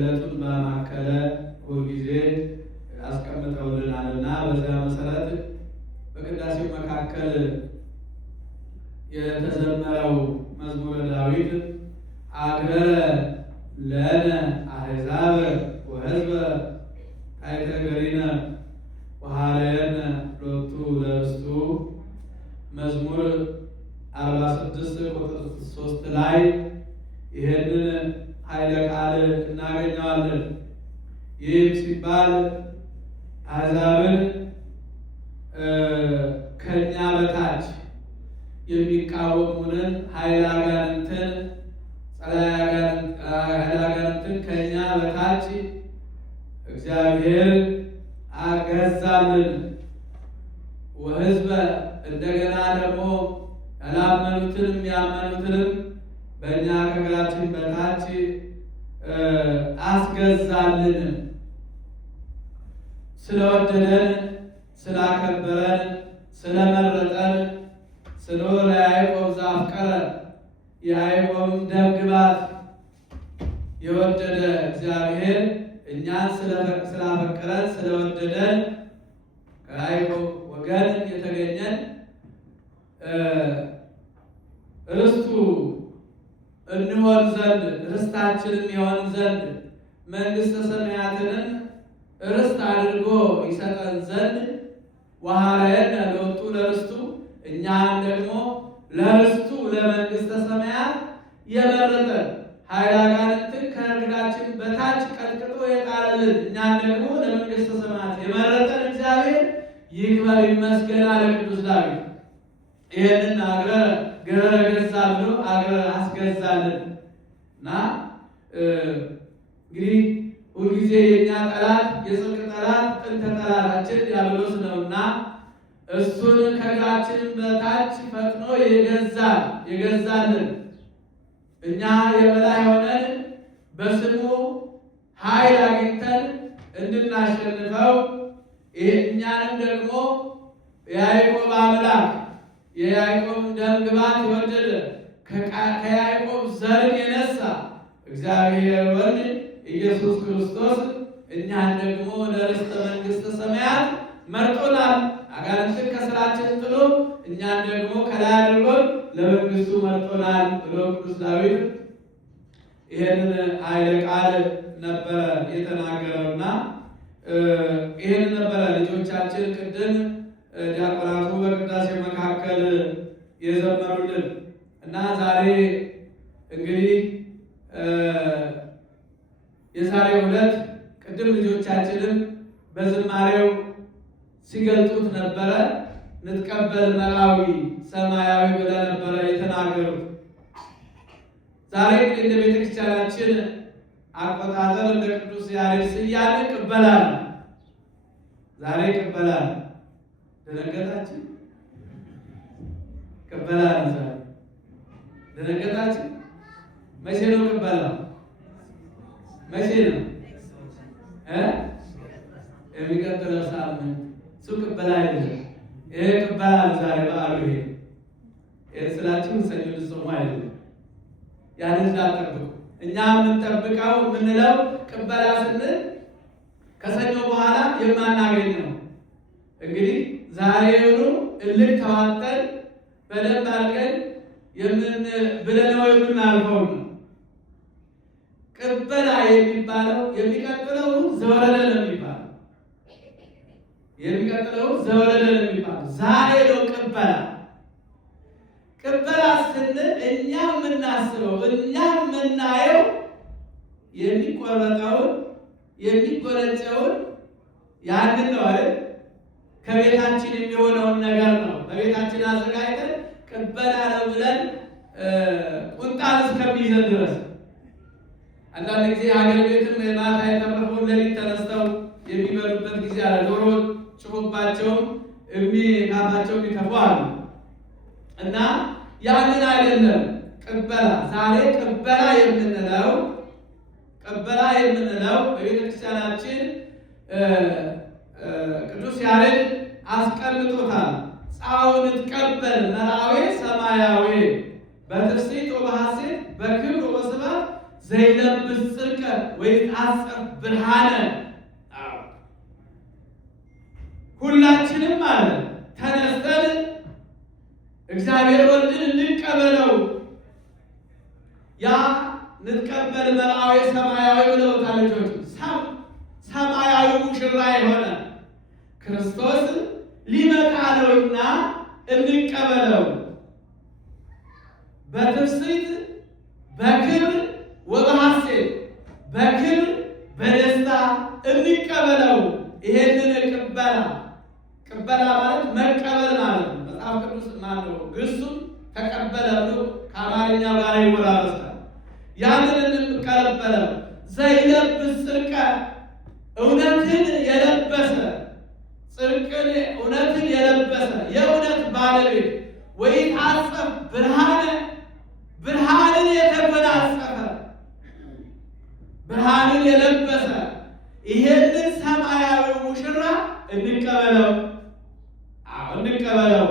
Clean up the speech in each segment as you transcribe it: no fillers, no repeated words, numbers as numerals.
ዕለቱን በማከለ ሁልጊዜ አስቀምጠውልናልና በዚያ መሰረት በቅዳሴው መካከል የተዘመረው መዝሙረ ዳዊት አግረ ለነ አሕዛብ ወሕዝበ ታሕተ እገሪነ ወኀለየነ ሎቱ ለርስቱ መዝሙር 46 ቁጥር 3 ላይ ይህንን ኃይለ ቃል እናገኘዋለን። ይህም ሲባል አሕዛብን ከእኛ በታች የሚቃወሙንን ኃይለ አጋንንትን ከእኛ በታች እግዚአብሔር አገዛልን። ወሕዝበ እንደገና ደግሞ ያላመኑትንም ያመኑትንም በእኛ ከእግራችን በታች አስገዛልን። ስለወደደን፣ ስላከበረን፣ ስለመረጠን ስለ ያዕቆብ ዘአፍቀረ የያዕቆብን ደም ግባት የወደደ እግዚአብሔር እኛን ስላፈቀረን ስለወደደን ከያዕቆብ ወገን የተገኘን ርስቱ እንሆን ዘንድ ርስታችንም የሆን ዘንድ መንግሥተ ሰማያትንም ርስት አድርጎ ይሰጠን ዘንድ ወኀለየነ ሎቱ ለርስቱ እኛን ደግሞ ለርስቱ ለመንግሥተ ሰማያት የመረጠን ኃይለ አጋንንትን ከእግራችን በታች ቀጥቅጦ የጣለልን እኛን ደግሞ ለመንግሥተ ሰማያት የመረጠን እግዚአብሔር ይክበር ይመስገን አለ ቅዱስ ዳዊት። ይህንን አገረ ገረ ገዛ ብሎ አገረ አስገዛልን እና እንግዲህ ሁልጊዜ የእኛ ጠላት የጽድቅ ጠላት ጥንተ ጠላታችን ዲያብሎስ ነውና እሱን ከእግራችን በታች ፈጥኖ የገዛልን እኛ የበላይ ሆነን በስሙ ኃይል አግኝተን እንድናሸንፈው እኛንም ደግሞ የያዕቆብ አምላክ የያዕቆብ ደም ግባት የወደደ ከያዕቆብ ዘርን የነሳ እግዚአብሔር ወልድ ኢየሱስ ክርስቶስ እኛን ደግሞ ለርስተ መንግሥተ ሰማያት መርጦናል። አጋንንትን ከስራችን ጥሎ እኛን ደግሞ ከላይ አድርጎን ለመንግሥቱ መርጦናል ብሎ ቅዱስ ዳዊት ይህንን ኃይለ ቃል ነበረ የተናገረውና ይህንን ነበረ ልጆቻችን ቅድም ዲያቆናቱ በቅዳሴ መካከል የዘመሩልን እና ዛሬ እንግዲህ የዛሬው ዕለት ቅድም ልጆቻችንም በዝማሬው ሲገልጡት ነበረ። ንትቀበል መራዊ ሰማያዊ ብለህ ነበረ የተናገሩት። ዛሬ እንግዲህ እንደ ቤተክርስቲያናችን አቆጣጠር እንደ ቅዱስ ያሬድ ስያሜ ቅበላ ነው። ዛሬ ቅበላ ነው። ደነገጣችን? ቅበላ ነው ዛሬ። ደነገጣችን? መቼ ነው ቅበላ? መቼ ነው? የሚቀጥለው ሳምንት እሱ ቅበላ አይደለም። ይሄ ቅበላ ነው ዛሬ በዓሉ። ይሄ ስላችሁ ሰኞ ልትጾሙ አይደለም። ያንን እንዳትጠብቁ። እኛ የምንጠብቀው የምንለው ቅበላ ስንል ከሰኞ በኋላ የማናገኘው እንግዲህ ዛሬውኑ እልክ ተዋጠን በደንብ አድርገን ብለነው የምናልፈው ነው። ቅበላ የሚባለው የሚቀጥለው ዘወረደ ነው የሚባለው። የሚቀጥለው ዘወረደ ነው የሚባለው። ዛሬ ነው ቅበላ። ቅበላ ስንል እኛ የምናስበው እኛ የምናየው የሚቆረጠውን የሚቆረጨውን ያንን ነው አይደል? ከቤታችን የሚሆነውን ነገር ነው በቤታችን አዘጋጅተን ቅበላ ነው ብለን ቁንጣን እስከሚይዘን ድረስ አንዳንድ ጊዜ ሀገር ቤትም ማታ የተረፈውን ሌሊት ተነስተው የሚበሉበት ጊዜ አለ። ዶሮ ጭሆባቸውም ካፋቸው የሚተፉ አሉ እና ያንን አይደለም ቅበላ። ዛሬ ቅበላ የምንለው በቤተክርስቲያናችን ቅዱስ ያሬድ አስቀምጦታል። ጻውን ትቀበል መርአዌ ሰማያዊ በትስብእት ወበሐሴት በክብር ወበስብሐት ዘይለብስ ጽድቀ ወይትዓጸፍ ብርሃነ። ሁላችንም ማለት ተነስተን እግዚአብሔር ወልድን እንቀበለው። ያ ንትቀበል መርአዊ ሰማያዊ ብለውታል ልጆች። ሰማያዊ ሙሽራ የሆነ ክርስቶስ ሊመጣ ነውና እንቀበለው። በትፍስሕት በክብር ወበሐሴት በክብር በደስታ እንቀበለው። ይሄንን ቅበላ ማለት መቀበል ማለት ነው። መጽሐፍ ቅዱስ ማለት ግሱም ተቀበለ ብሎ ከአማርኛ ጋር ይወራረሳል። ያንን እንቀበለው። ዘይለብስ ጽድቀ እውነትን የለበሰ ጽድቅን እውነትን የለበሰ የእውነት ባለቤት ወይትዓጸፍ ብርሃነ ብርሃንን የተጎናጸፈ ብርሃንን የለበሰ ይሄንን ሰማያዊ ሙሽራ እንቀበለው። እንቀበለው።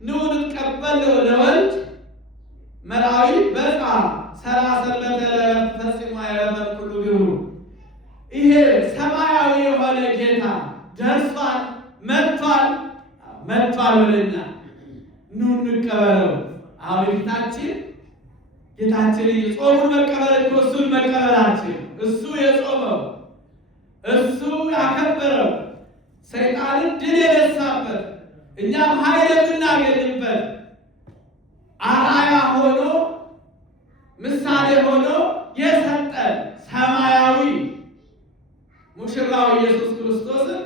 ኑ እንቀበል ለወልድ መርአዊ በቃ ሰላሰለተ ፈጽሞ አይረፈን ሁሉ ግብሩ። ይሄ ሰማያዊ የሆነ ጌታ ደርሷል፣ መጥቷል ወደኛ። ኑ እንቀበለው። አሁን ጌታችን ጾሙን መቀበል እኮ እሱን መቀበላችን፣ እሱ የጾመው እሱ ያከበረው ሰይጣንን ድል የነሳበት እኛም ኃይል የምናገኝበት አርአያ ሆኖ ምሳሌ ሆኖ የሰጠን ሰማያዊ ሙሽራው ኢየሱስ ክርስቶስን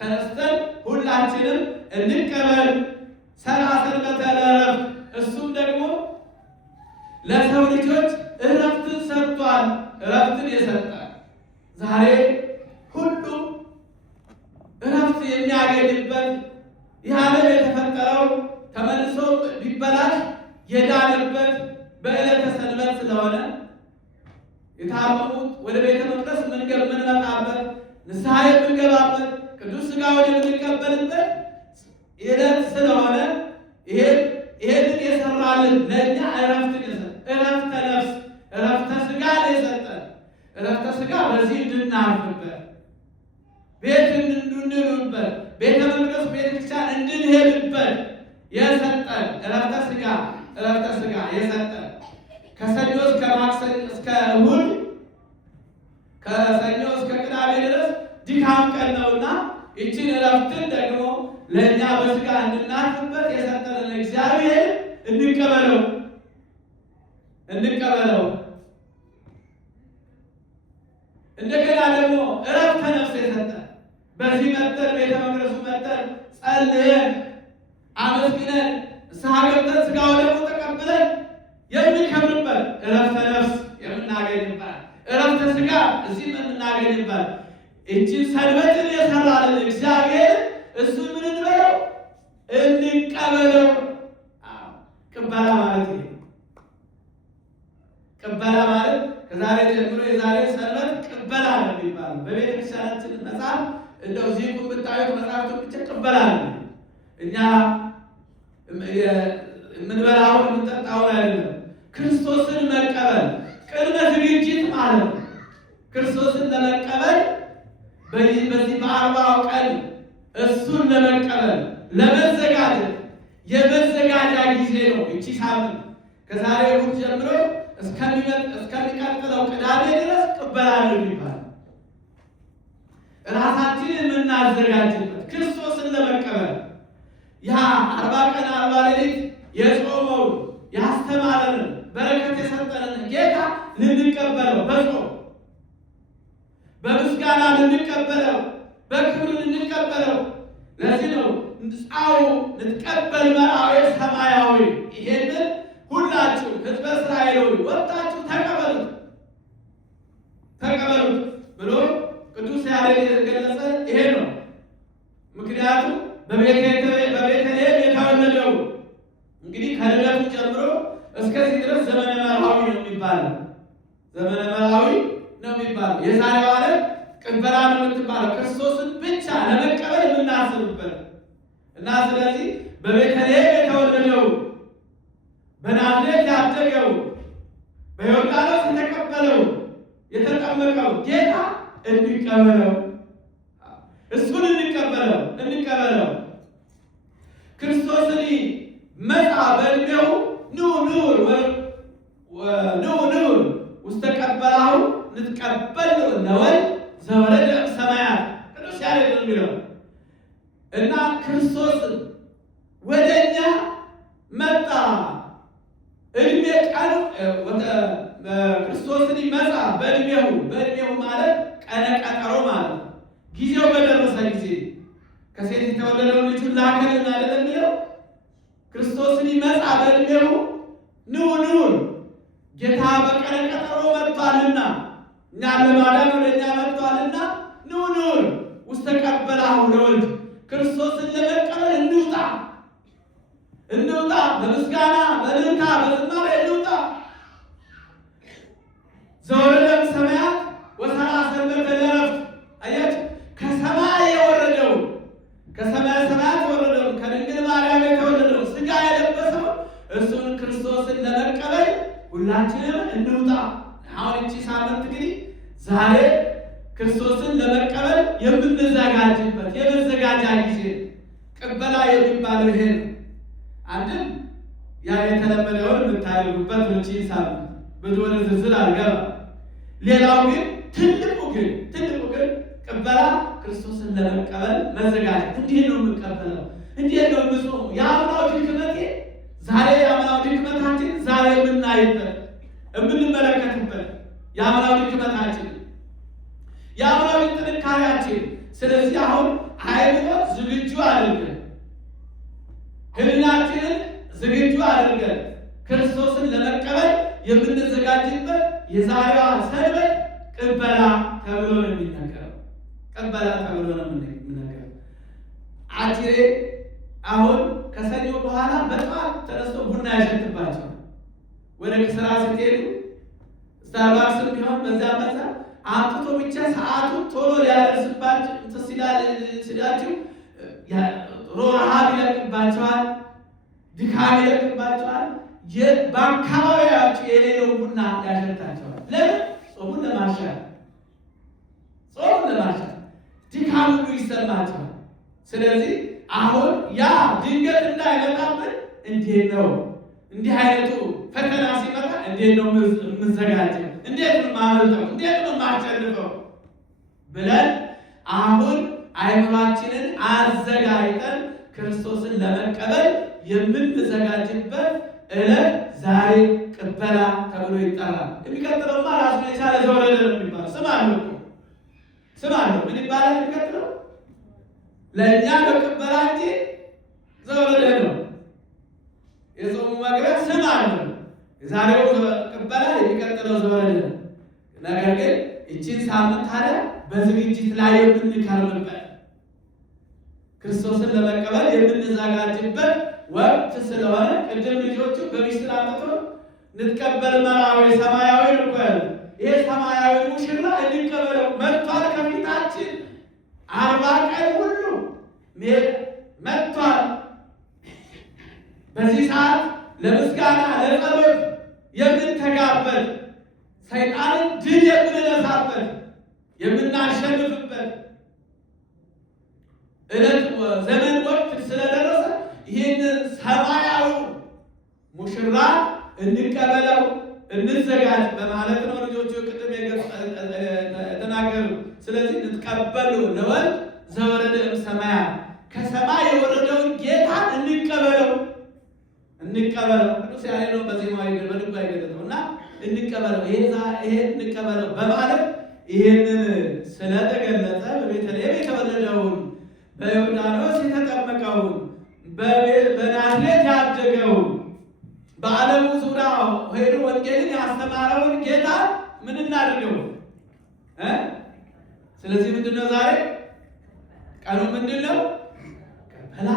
ተነስተን ሁላችንም እንቀበል። ሰላሰለተ ለዕረፍት እሱም ደግሞ ለሰው ልጆች እረፍትን ሰጥቷል። እረፍትን የሰጠ ዛሬ ሁሉም እረፍት የሚያገኝበት ይህ ዓለም የተፈጠረው ተመልሶ ቢበላሽ የዳነበት በዕለተ ሰንበት ስለሆነ የታመሙት ወደ ቤተ መቅደስ የምንመጣበት ንስሐ የምንገባበት ቅዱስ ሥጋውን የምንቀበልበት ዕለት ስለሆነ ይሄንን የሰራልን ለእኛ እረፍተ ነፍስ እረፍተ ሥጋ የሰጠን እረፍተ ሥጋ በዚህ እንድናርፍበት ቤት እንድንውልበት ቤተ መቅደስ ቤተክርስቲያን እንድንሄድበት የሰጠን እረፍተ ሥጋ የሰጠን ከሰኞ እስከ ማክሰኞ እስከ እሑድ ከሰኞ እስከ ቅዳሜ ድረስ ድካም ቀን ነውና ይችን እረፍትን ደግሞ ለእኛ በሥጋ እንድናርፍበት የሰጠንን እግዚአብሔር እንቀበለው። እንደገና ደግሞ እረፍተ ነፍስ የሰጠን በዚህ መጠን ቤተ መቅደሱ መጠን ጸልየን አመስግነን ንስሐ ገብተን ሥጋው ደግሞ ተቀብለን የምንከብርበት እረፍተ ነፍስ የምናገኝበት እረፍተ ሥጋ እዚህ የምናገኝበት እቺን ሰንበትን የሰራልን እግዚአብሔር እሱ ምን እንበለው? እንቀበለው። ቅበላ ማለት ይሄ ቅበላ ማለት ከዛሬ ጀምሮ የዛሬ ሰንበት ቅበላ ነው የሚባለው። በቤተ ክርስቲያናችን መጽሐፍ እንደው እዚህ ብታዩት መጽሐፍቱን ብቻ ቅበላ ነው። እኛ የምንበላውን የምንጠጣውን አይደለም። ክርስቶስን መቀበል ቅድመ ዝግጅት ማለት ነው። ክርስቶስን ለመቀበል በዚህ በ40 ቀን እሱን ለመቀበል ለመዘጋጀት የመዘጋጃ ጊዜ ነው። እቺ ሳምንት ከዛሬ እሑድ ጀምሮ እስከሚቀጥለው ቅዳሜ ድረስ ቅበላ ነው የሚባለው። ራሳችንን የምናዘጋጅበት ክርስቶስን ለመቀበል ያ 40 ቀን 40 ሌሊት የጾመውን ያስተማረንን በረከት የሰጠንን ጌታ ልንቀበለው በጾም በምስጋና ልንቀበለው በክብር ልንቀበለው። ለዚህ ነው ንጻው ንትቀበል መርአዊ ሰማያዊ። ይሄንን ሁላችሁ ሕዝበ እስራኤል ወጣችሁ ተቀበሉት ብሎ ቅዱስ ያሬድ የተገለጸ ይሄ ነው። ምክንያቱም በቤተልሔም የተወለደው እንግዲህ ከልደቱ ጀምሮ እስከዚህ ድረስ ዘመነ መርአዊ ነው የሚባለው። የዛሬው ዓለም ቅበላ ነው የምትባለው ክርስቶስን ብቻ ለመቀበል የምናስብበት እና ስለዚህ በቤተልሔም የተወለደው በናዝሬት ያደገው በዮርዳኖስ የተቀበለው ጌታ እንቀበለው። እሱን እንቀበለው። ክርስቶስን መጣ በእድሜው ኑ ውስተ ቀበላሁ ንትቀበል ለወልድ ዘወረደ እምሰማያት ቅዱስ ያሬድ የሚለው እና ክርስቶስ ወደኛ መጣ እድሜ ቀኑ ክርስቶስን መጣ በእድሜው ማለት ቀነ ቀጠሮ ማለት ጊዜው በደረሰ ጊዜ ከሴት የተወለደው ልጁን ላከልን አይደለም የሚለው ክርስቶስን መጣ በእድሜው ኑ ጌታ በቀነ ቀጠሮ መጥቷልና እኛን ለማዳን ወደኛ መጥቷልና ኑ ውስተ ቀበላሁ ለወልድ ክርስቶስን ለመቀበል እንውጣ በምስጋና በእልልታ በዝማሬ እንውጣ። ዘወረደ እምሰማያት ወሠርዐ ሰንበተ ለዕረፍት። አያችሁ ከሰማይ የወረደው ከሰማየ ሰማያት የወረደው ከድንግል ማርያም የተወለደው ሥጋ የለበሰው እሱን ክርስቶስን ለመቀበል ሁላችንም እንውጣ። አሁን እቺ ሳምንት እንግዲህ ዛሬ ክርስቶስን ለመቀበል የምንዘጋጅበት የመዘጋጃ ጊዜ ቅበላ የሚባለው ይሄ ነው። አንድም ያ የተለመደውን የምታደርጉበት እቺ ሳምንት ብዙ ወደ ዝርዝር አልገባም። ሌላው ግን ትልቁ ግን ቅበላ ክርስቶስን ለመቀበል መዘጋጀት። እንዴት ነው የምንቀበለው? እንዴት ነው የምንጾመው? የአምናው ድክመቴ ዛሬ የአምናው ድክመታችን ዛሬ የምናይበት የምንመለከትበት የአምናው ድክመታችን የአምናው ጥንካሬያችን። ስለዚህ አሁን አይምሮን ዝግጁ አድርገን ህሊናችንን ዝግጁ አድርገን ክርስቶስን ለመቀበል የምንዘጋጅበት የዛሬዋ ሰንበት ቅበላ ተብሎ ነው የሚነገረው። ቅበላ ተብሎ ነው የሚነገረው። አጭሬ አሁን ከሰኞ በኋላ በጣም ተነስቶ ቡና ያሸትባቸዋል። ወደ ስራ ስትሄዱ ስታርባክስም ቢሆን በዚያ መዛ አምጥቶ ብቻ ሰዓቱን ቶሎ ሊያደርስባችሁ ስላችሁ ረሃብ ይለቅባቸዋል፣ ድካም ይለቅባቸዋል። በአካባቢያችሁ የሌለው ቡና ያሸታቸዋል። ለምን? ጾሙን ለማሻል ድካም ሁሉ ይሰማቸዋል። ስለዚህ አሁን ያ ድንገት እንዳይመጣብን እንዴት ነው እንዲህ አይነቱ ፈተና ሲመጣ እንዴት ነው የምንዘጋጀው? እንዴት ነው ማመልጠው? እንዴት ነው ማሸንፈው ብለን አሁን አይምሯችንን አዘጋጅተን ክርስቶስን ለመቀበል የምንዘጋጅበት ዕለት ዛሬ ቅበላ ተብሎ ይጠራል። የሚቀጥለውማ ራሱን የቻለ ዘወረደ ነው የሚባለው። ስም አለው። ምን ይባላል? የሚቀጥለው ለእኛ በቅበላ እንጂ ዘወረደ ነው። የጾሙ መግቢያ ስም አለው። የዛሬው ቅበላ የሚቀጥለው ዘወረደ ነው። ነገር ግን እቺን ሳምንት ታዲያ በዝግጅት ላይ የምንከርምበት ክርስቶስን ለመቀበል የምንዘጋጅበት ወቅት ስለሆነ ቅድም ልጆቹ በሚስጥር አመቶ ንትቀበል መራዊ ሰማያዊ ልቆል ይሄ ሰማያዊ ሙሽራ እንቀበለው መጥቷል። ከፊታችን 40 ቀን ሁሉ መጥቷል። በዚህ ሰዓት ለምስጋና ለጸሎት የምንተጋበት ሰይጣንን ድል የምንነሳበት የምናሸንፍበት ዕለት ዘመን ወቅት ስለደረሰ ይህንን ሰማያዊ ሙሽራ እንቀበለው እንዘጋጅ በማለት ነው ልጆቹ ቅድም የተናገሩ። ስለዚህ እንቀበሉ ለወልድ ዘወረደ እምሰማያት ከሰማይ የወረደውን ጌታ እንቀበለው። ቅዱስ ያሬድ ነው በዜማዊ በልቡ አይገለጠው እና እንቀበለው ይሄ እንቀበለው በማለት ይህንን ስለተገለጸ በቤተልሔም የተወለደውን በዮርዳኖስ የተጠመቀውን በናዝሬት ያደገውን በዓለሙ ዙሪያ ሄዶ ወንጌልን ያስተማረውን ጌታ ምን እናድርገው? ስለዚህ ምንድነው ዛሬ ቀኑ? ምንድነው? ቅበላ።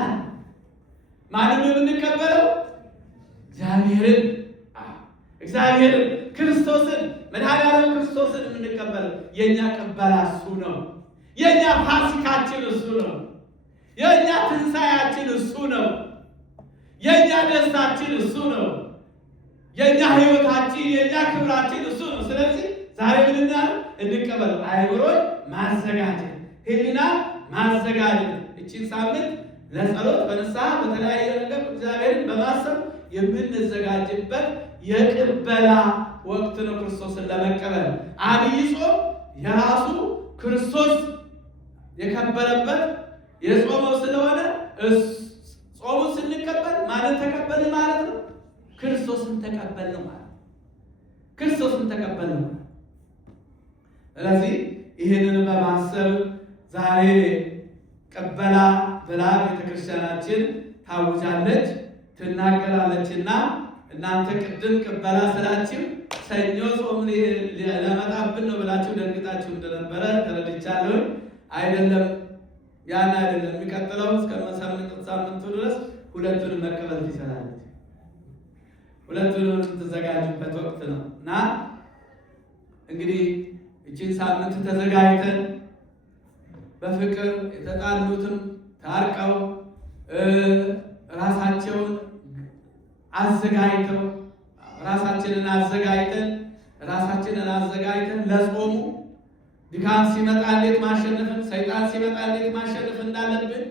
ማንም የምንቀበለው እግዚአብሔርን ክርስቶስን መድኃኒዓለም ክርስቶስን የምንቀበለው የእኛ ቅበላ እሱ ነው። የእኛ ፋሲካችን እሱ ነው። የእኛ ትንሣኤያችን እሱ ነው። የእኛ ደስታችን እሱ ነው። የእኛ ሕይወታችን የእኛ ክብራችን እሱ ነው። ስለዚህ ዛሬ ምንና እንቀበለው። አእምሮን ማዘጋጀት፣ ህሊና ማዘጋጀት። እቺን ሳምንት ለጸሎት በንስሐ በተለያየ ነገር እግዚአብሔርን በማሰብ የምንዘጋጅበት የቅበላ ወቅት ነው። ክርስቶስን ለመቀበል አብይ ጾም የራሱ ክርስቶስ የከበረበት የጾመው ስለሆነ ጾሙን ስንቀበል ማለት ተቀበል ማለት ነው። ክርስቶስን ተቀበል ነው ማለት ክርስቶስን ተቀበል ነው። ስለዚህ ይህንን በማሰብ ዛሬ ቅበላ ብላ ቤተክርስቲያናችን ታውጃለች ትናገራለችና እናንተ ቅድም ቅበላ ስላችሁ ሰኞ ጾም ለመጣብን ነው ብላችሁ ደንግጣችሁ እንደነበረ ተረድቻለሁ። አይደለም፣ ያን አይደለም። የሚቀጥለው እስከ ሳምንቱ ድረስ ሁለቱንም መቀበል ትችላለች። ሁለቱንም የምትዘጋጁበት ወቅት ነው እና እንግዲህ እቺን ሳምንት ተዘጋጅተን በፍቅር የተጣሉትን ታርቀው ራሳቸውን አዘጋጅተው ራሳችንን አዘጋጅተን ለጾሙ ድካም ሲመጣ እንዴት ማሸነፍን፣ ሰይጣን ሲመጣ እንዴት ማሸነፍ እንዳለብን፣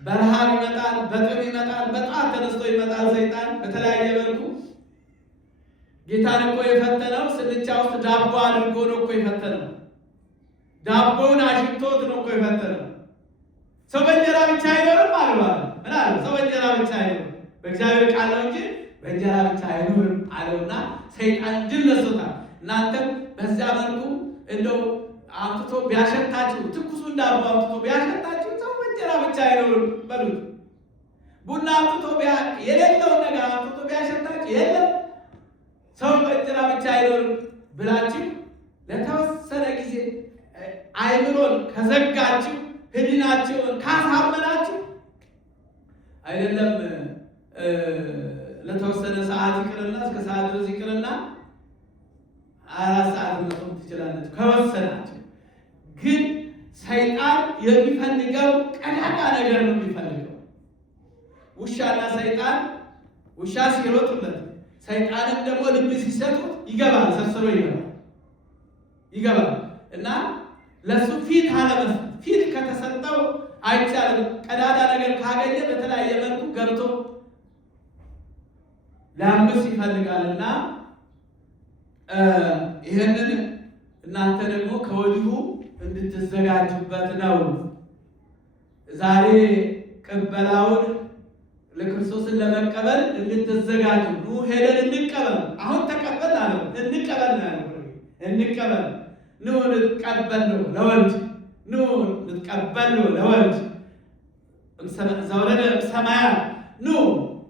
በረሃብ ይመጣል፣ በጥም ይመጣል፣ በጣም ተነስቶ ይመጣል ሰይጣን በተለያየ መልኩ። ጌታን እኮ የፈተነው ስልቻ ውስጥ ዳቦ አድርጎ ነው እኮ የፈተነው። ዳቦውን አሽቶት ነው እኮ የፈተነው። ሰው በእንጀራ ብቻ አይኖርም አልባል ምን አለ? ሰው በእንጀራ ብቻ አይኖርም በእግዚአብሔር ቃል ነው እንጂ በእንጀራ ብቻ አይኖርም አለውና ሰይጣን ድል ነስቶታል። እናንተም በዚያ መልኩ እንደው አምጥቶ ቢያሸታችሁ ትኩሱን ዳቦ አምጥቶ ቢያሸታችሁ ሰው በእንጀራ ብቻ አይኖርም በሉት። ቡና አምጥቶ የሌለውን ነገር አምጥቶ ቢያሸታችሁ የለም ሰው በእንጀራ ብቻ አይኖርም ብላችሁ ለተወሰነ ጊዜ አይምሮን ከዘጋችሁ ህሊናችሁን ካሳመናችሁ አይደለም ለተወሰነ ሰዓት ይቅርና እስከ ሰዓት ድረስ ይቅርና 4 ሰዓት መጾም ትችላላችሁ ከወሰናችሁ። ግን ሰይጣን የሚፈልገው ቀዳዳ ነገር ነው የሚፈልገው። ውሻና ሰይጣን ውሻ ሲሮጥለት ሰይጣንም ደግሞ ልብ ሲሰጡት ይገባል፣ ሰርስሮ ይገባል እና ለሱ ፊት አለመስጠት። ፊት ከተሰጠው አይቻልም። ቀዳዳ ነገር ካገኘ በተለያየ መልኩ ገብቶ ሊያምስ ይፈልጋልና ይህንን እናንተ ደግሞ ከወዲሁ እንድትዘጋጁበት ነው። ዛሬ ቅበላውን ለክርስቶስን ለመቀበል እንድትዘጋጁ ኑ ሄደን እንቀበል። አሁን ተቀበል አለው። እንቀበል ነው እንቀበል ኑ እንቀበል ነው ለወልድ ኑ እንቀበል ነው ለወልድ ዘወረደ ሰማያት ኑ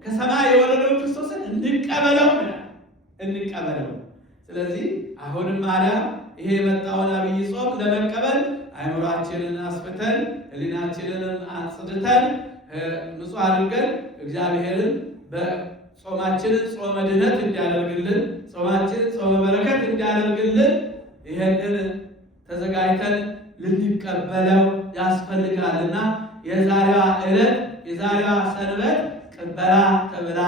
ከሰማይ የወረደው ክርስቶስን እንቀበለው። ስለዚህ አሁንም አለ ይሄ የመጣውን አብይ ጾም ለመቀበል አይምሯችንን አስፍተን ህሊናችንንም አንጽድተን ንጹህ አድርገን እግዚአብሔርን በጾማችንን ጾመ ድነት እንዲያደርግልን፣ ጾማችንን ጾመ በረከት እንዲያደርግልን ይሄንን ተዘጋጅተን ልንቀበለው ያስፈልጋልና የዛሬዋ ዕለት የዛሬዋ ሰንበት ቅበላ ተብላ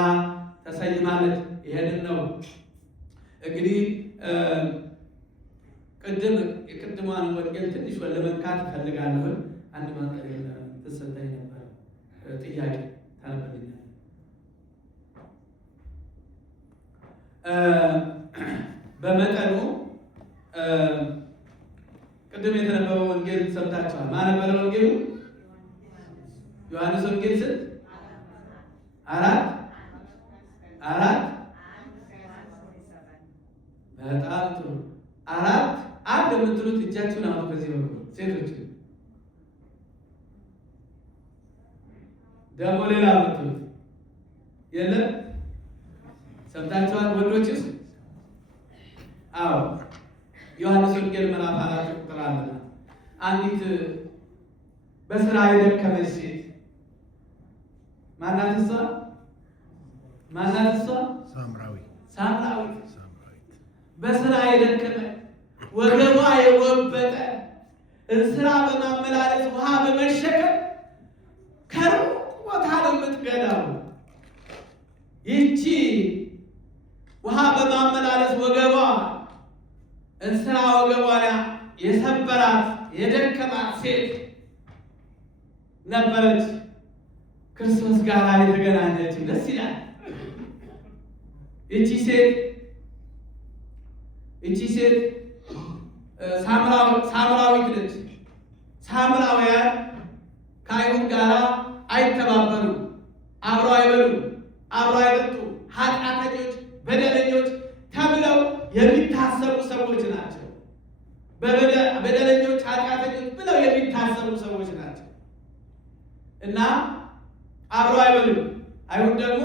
ተሰይማለች። ይሄንን ነው እንግዲህ የቅድሟን ወንጌል ትንሽ ለመንካት እፈልጋለሁ። አንድ ማንጠሪያ ተሰጠኝ ነበር ጥያቄ ታነብልኛል። በመጠኑ ቅድም የተነበበው ወንጌል ሰምታችኋል። ማን ነበረ ወንጌሉ? ዮሐንስ ወንጌል ስንት? 4 በጣም ጥሩ። 4 አንድ የምትሉት እጃችሁን አውጡ። ከዚህ በኩል ሴቶች ደግሞ ሌላ የምትሉት የለም? ሰምታችኋል? ወንዶችስ? አዎ ዮሐንስ ወንጌል ምዕራፍ 4 ቁጥር 1 አንዲት በስራ የደከመች ሴት ማናት? እሷ ሳምራዊት በስራ የደከመ ወገቧ የወበጠ እንስራ በማመላለስ ውሃ በመሸከም ከሩቅ ቦታ ነው የምትገዳው። ይቺ ውሃ በማመላለስ ወገቧ እንስራ ወገቧን የሰበራት የደከማት ሴት ነበረች። ክርስቶስ ጋር የተገናኘች ደስ ይላል። እቺ ሴት ሳምራዊት ነች። ሳምራውያን ከአይሁድ ጋር አይተባበሩም፣ አብረው አይበሉም፣ አብረው አይጠጡም። ኃጢአተኞች፣ በደለኞች ተብለው የሚታሰቡ ሰዎች ናቸው። በደለኞች፣ ኃጢአተኞች ብለው የሚታሰቡ ሰዎች ናቸው እና አብረው አይበሉም። አይሁድ ደግሞ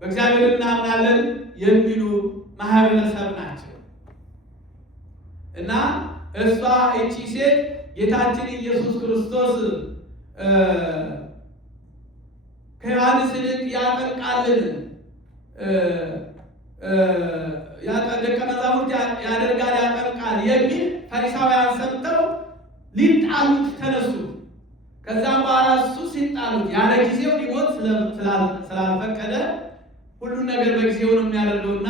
በእግዚአብሔር እናምናለን የሚሉ ማህበረሰብ ናቸው እና እሷ እቺ ሴት ጌታችን ኢየሱስ ክርስቶስ ከዮሐንስ ይልቅ ያጠምቃልን ደቀ መዛሙርት ያደርጋል ያጠምቃል የሚል ፈሪሳውያን ሰምተው ሊጣሉት ተነሱ። ከዛም በኋላ እሱ ሲጣሉት ያለ ጊዜው ሊሞት ስላልፈቀደ ሁሉን ነገር በጊዜው ነው የሚያደርገውና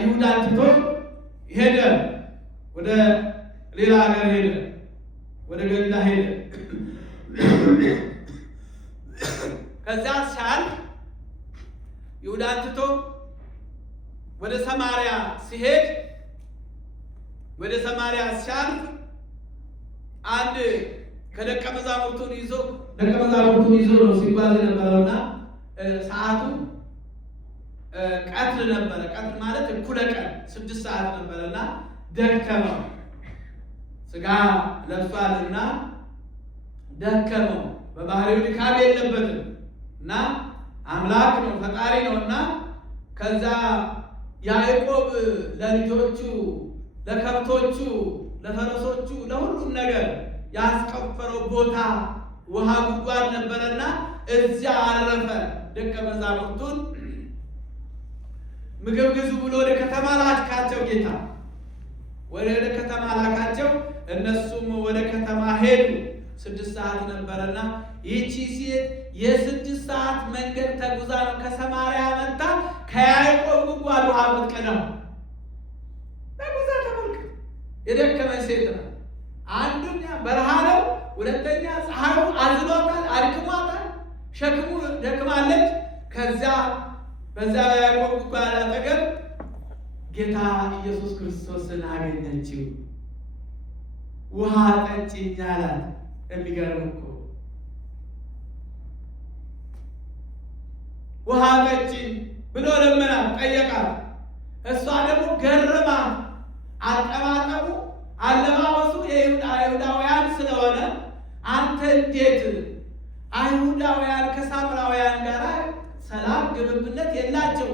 ይሁዳን ትቶ ሄደ። ወደ ሌላ ሀገር ሄደ፣ ወደ ገሊላ ሄደ። ከዛ ሲያልፍ ይሁዳን ትቶ ወደ ሰማርያ ሲሄድ ሲያልፍ አንድ ከደቀ መዛሙርቱን ይዞ ነው ሲጓዝ የነበረውና ሰዓቱ ቀትር ነበረ። ቀትር ማለት እኩለ ቀን 6 ሰዓት ነበረና ደከመው። ስጋ ለብሷልና ደከመው። በባህሪው ድካም የለበትም እና አምላክ ነው፣ ፈጣሪ ነውና ከዛ ያዕቆብ ለልጆቹ፣ ለከብቶቹ፣ ለፈረሶቹ፣ ለሁሉም ነገር ያስቀፈረው ቦታ ውሃ ጉድጓድ ነበረና እዚያ አረፈ። ደቀ መዛሙርቱን ምግብ ግዙ ብሎ ወደ ከተማ ላካቸው። ጌታ ወደ ከተማ ላካቸው። እነሱም ወደ ከተማ ሄዱ። 6 ሰዓት ነበረና ይህቺ ሴት የ6 ሰዓት መንገድ ተጉዛ ነው ከሰማርያ መጣ ከያዕቆብ ጉድጓድ ውሃ የምትቀዳው። ተጉዛ ተመልከት፣ የደከመች ሴት ነው። አንደኛ በረሃ ነው፣ ሁለተኛ ፀሐዩ አዝሏታል፣ አድክሟታል፣ ሸክሙ ደክማለች። ከዛ በዛ ያዕቆብ ጉድጓድ አጠገብ ጌታ ኢየሱስ ክርስቶስን አገኘችው። ውሃ ጠጪኝ አላት። የሚገርም እኮ ውሃ ጠጪኝ ብሎ ለመናት፣ ጠየቃት። እሷ ደግሞ ገረማት። አጠማጠሙ፣ አለባበሱ የአይሁዳውያን ስለሆነ አንተ እንዴት አይሁዳውያን ከሳምራውያን ጋር ሰላም ግብብነት የላቸው፣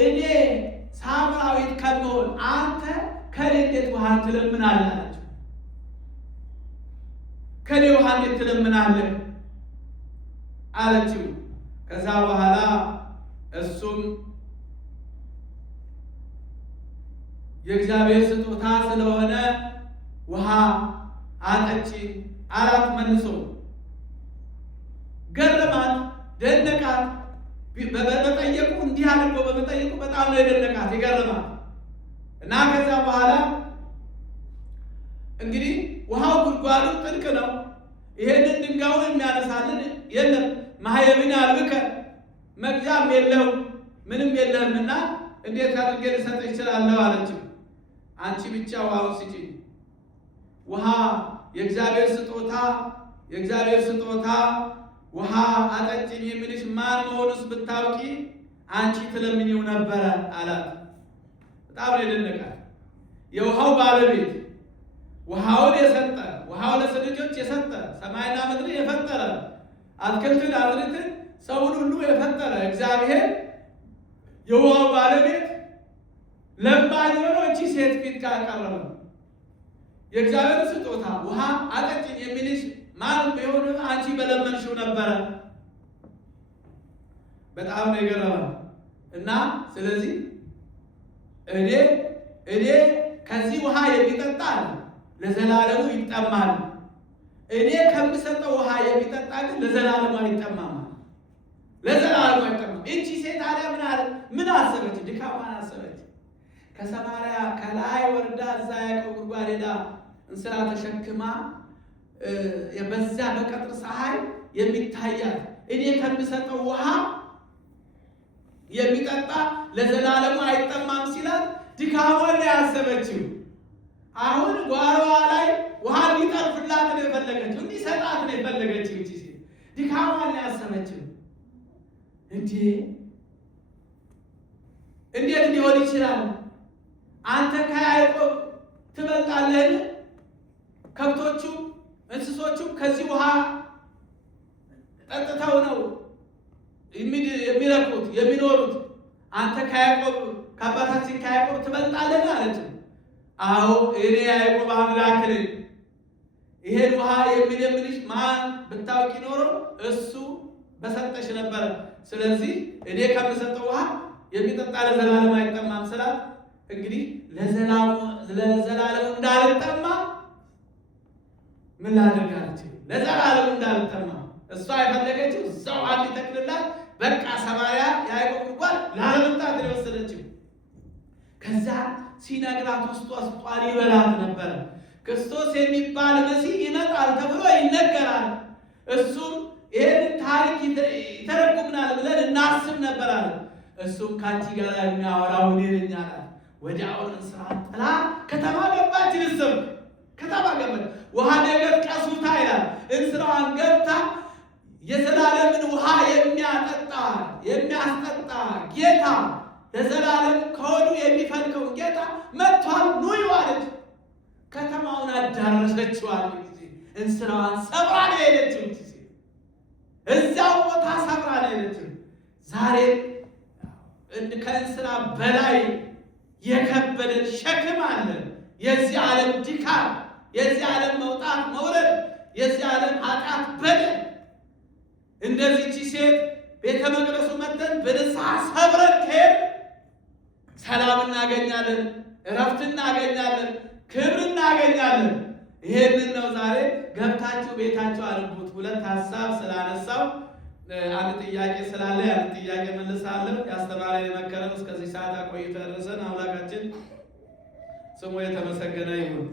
እኔ ሳምራዊት ከመሆን አንተ ከኔ እንዴት ውሃን ትለምናለህ አለችው። ከኔ ውሃ እንዴት ትለምናለህ አለችው። ከዛ በኋላ እሱም የእግዚአብሔር ስጦታ ስለሆነ ውሃ አጠጪኝ አላት። መልሶ ገረማት፣ ደነቃት። በመጠየቁ እንዲህ አድርጎ በመጠየቁ በጣም ነው የደነቃት የገረማት እና ከዛ በኋላ እንግዲህ ውሃው ጉድጓዱ ጥልቅ ነው። ይሄንን ድንጋዩን የሚያነሳልን የለም። ማህየብን አልብከ መግጃም የለው ምንም የለህምና እንዴት አድርጌ ልሰጥ እችላለሁ አለችው። አንቺ ብቻ ውሃውን ስጪኝ። ውሃ የእግዚአብሔር ስጦታ ውሃ አጠጪኝ የሚልሽ ማን መሆኑስ ብታውቂ አንቺ ትለምኚው ነበረ አላት። በጣም ነው የደነቃት። የውሃው ባለቤት ውሃውን የሰጠ ውሃው ለሰው ልጆች የሰጠ ሰማይና ምድርን የፈጠረ አትክልትን አዝርዕትን ሰውን ሁሉ የፈጠረ እግዚአብሔር የውሃው ባለቤት ለማኝ ሆኖ እቺ ሴት ፊት ጋር ቀረበ። የእግዚአብሔር ስጦታ ውሃ አጠጪኝ የሚልሽ ማን ቢሆን አንቺ በለመንሽው ነበረ። በጣም ነው የገረመው እና ስለዚህ እኔ ከዚህ ውሃ የሚጠጣ ለዘላለሙ ይጠማል፣ እኔ ከምሰጠው ውሃ የሚጠጣ ግን ለዘላለሙ አይጠማም፣ ለዘላለሙ አይጠማም። እቺ ሴት ታዲያ ምን አሰበች? ድካሟን አሰበች። ከሰማርያ ከላይ ወርዳ እዛ ያዕቆብ ጉድጓድ ሄዳ እንስራ ተሸክማ በዛ በቀጥር ፀሐይ የሚታያት እኔ ከምሰጠው ውሃ የሚጠጣ ለዘላለሙ አይጠማም ሲላት ድካሟን ነው ያሰበችው። አሁን ጓሮዋ ላይ ውሃ እንዲጠርፍላት ነው የፈለገችው፣ እንዲሰጣት ነው የፈለገችው። እቺ ሴት ድካሟን ነው ያሰበችው። እንዴት ሊሆን ይችላል? አንተ ከያዕቆብ ትበልጣለህን? ከብቶቹ እንስሶቹ ከዚህ ውሃ ጠጥተው ነው የሚረኩት የሚኖሩት። አንተ ከያዕቆብ ከአባታችን ከያዕቆብ ትበልጣለህ አለችው። አዎ እኔ ያዕቆብ አምላክ ነኝ። ይሄን ውሃ የሚለምንሽ ማን ብታውቂ ኖሮ እሱ በሰጠሽ ነበረ። ስለዚህ እኔ ከምሰጠው ውሃ የሚጠጣ ለዘላለም አይጠማም ስላት፣ እንግዲህ ለዘላለም እንዳልጠማ ምን ላድርግ አለችው። ለዘላለም እንዳልጠማ እሷ የፈለገችው እዛው አንድ ተክልላት በቃ ሰማርያ ያዕቆብ ጉድጓድ ላለመምጣት የወሰደችው። ከዛ ሲነግራት ውስጧን ይበላት ነበር። ክርስቶስ የሚባል መሲህ ይመጣል ተብሎ ይነገራል። እሱም ይህን ታሪክ ይተረጉምናል ብለን እናስብ ነበር አለ። እሱም ካንቺ ጋር የሚያወራው እኔ ነኝ አላት። ወዲያውኑ እንስራን ጥላ ከተማ ገባች። ልስም ከተማ ገባች። ውሃ ነገር ቀሱታ ይላል። እንስራዋን ገብታ የዘላለምን ውሃ የሚያስጠጣ ጌታ ለዘላለም ከሆዱ የሚፈልቀው ጌታ መጥቷል ኑ ይዋለች። ከተማውን አዳረሰችዋል። እንስራዋን ሰብራ ነው የሄደችው። እዚያው ቦታ ሰብራ ነው የሄደችው። ዛሬ ከእንስራ በላይ የከበደን ሸክም አለ። የዚህ ዓለም ድካም፣ የዚህ ዓለም መውጣት መውረድ፣ የዚህ ዓለም ኃጢአት በደል። እንደዚህች ሴት ቤተ መቅደሱ መጥተን በንስሐ ሰብረን ከሄድ ሰላም እናገኛለን፣ እረፍት እናገኛለን፣ ክብር እናገኛለን። ይሄንን ነው ዛሬ ገብታችሁ ቤታችሁ አልቡት። ሁለት ሀሳብ ስላነሳው አንድ ጥያቄ ስላለ ያን ጥያቄ መልሳለሁ። ያስተማረን የመከረን እስከዚህ ሰዓት አቆይቶ ያደረሰን አምላካችን ስሙ የተመሰገነ ይሁን።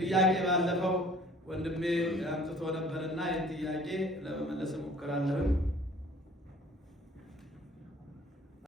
ጥያቄ ባለፈው ወንድሜ አምጥቶ ነበርና ይህን ጥያቄ ለመመለስ እሞክራለሁ።